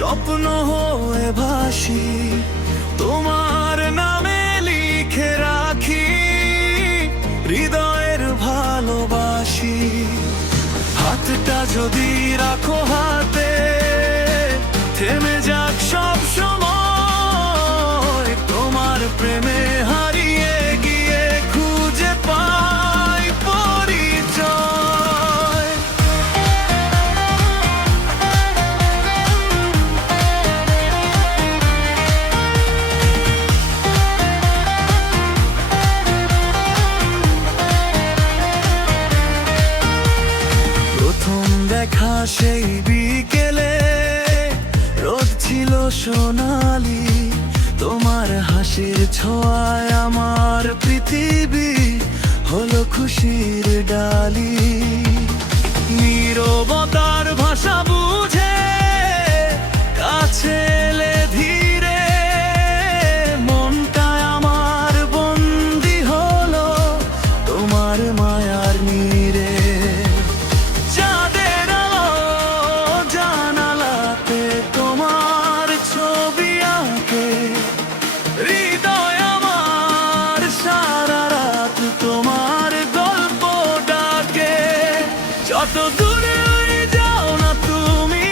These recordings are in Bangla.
স্বপ্ন হয়ে ভাসি, তোমার নামে লিখে রাখি হৃদয়ের ভালোবাসি। হাতটা যদি রাখো হাতে, থেমে যাক সব সময়, তোমার প্রেমে হারিয়ে গিয়ে খুঁজে পাই পরিচয়। প্রথম দেখা সেই বিকেলে, রোদ ছিল সোনালি, তোমার হাসির ছোঁয়ায় আমার পৃথিবী হলো খুশির ডালি। নীরবতার ভাষা বুঝে কাছে এলে ধীরে, মনটা আমার বন্দি হলো তোমার মায়ার নীড়ে। চাঁদের আলো জানালাতে তোমার ছবি আঁকে, হৃদয় আমার সারা রাত তোমার গল্প ডাকে। যত দূরে যাও না তুমি,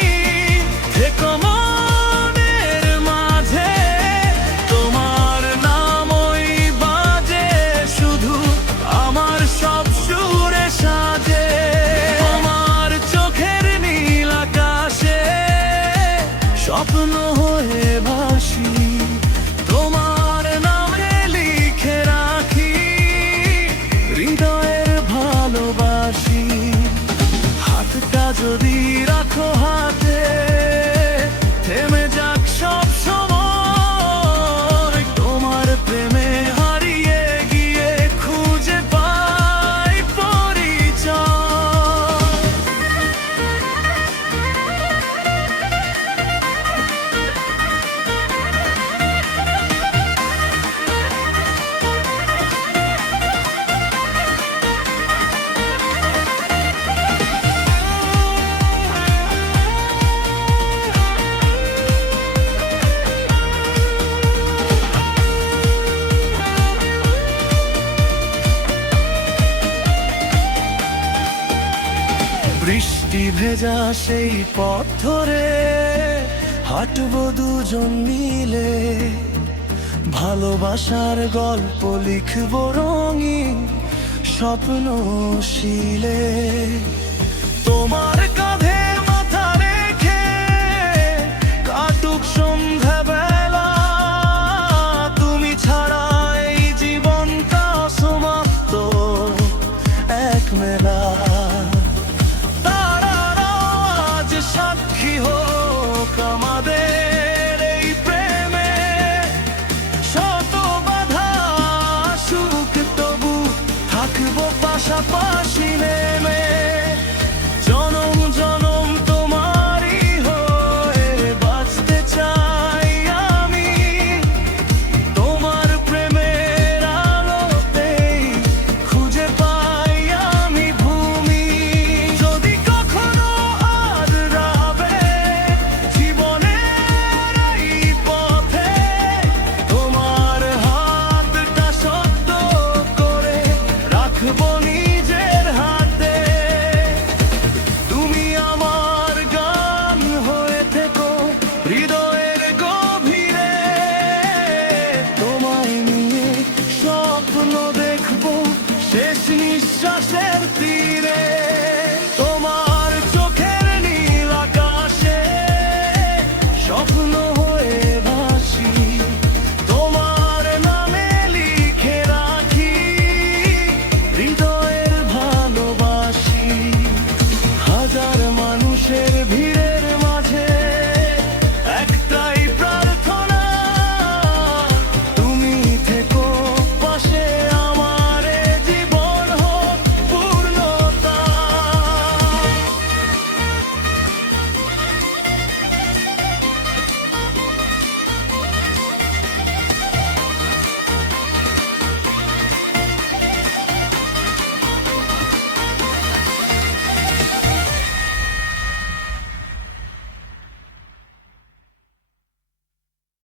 থেকো মনের মাঝে, তোমার নাম ওই বাজে শুধু আমার সব সুরে সাজে। তোমার চোখের নীল আকাশে স্বপ্ন হয়ে ভাসি, তোমার নামে লিখে রাখি হৃদয়ের ভালোবাসি। হাতটা যদি রাখো হাতে, থেমে যাক সব সময়, তোমার প্রেমে হারিয়ে গিয়ে খুঁজে পাই পরিচয়। বৃষ্টি ভেজা সেই পথ ধরে হাঁটবো দুজন মিলে, ভালোবাসার গল্প লিখবো রঙিন স্বপ্নশীলে। তোমার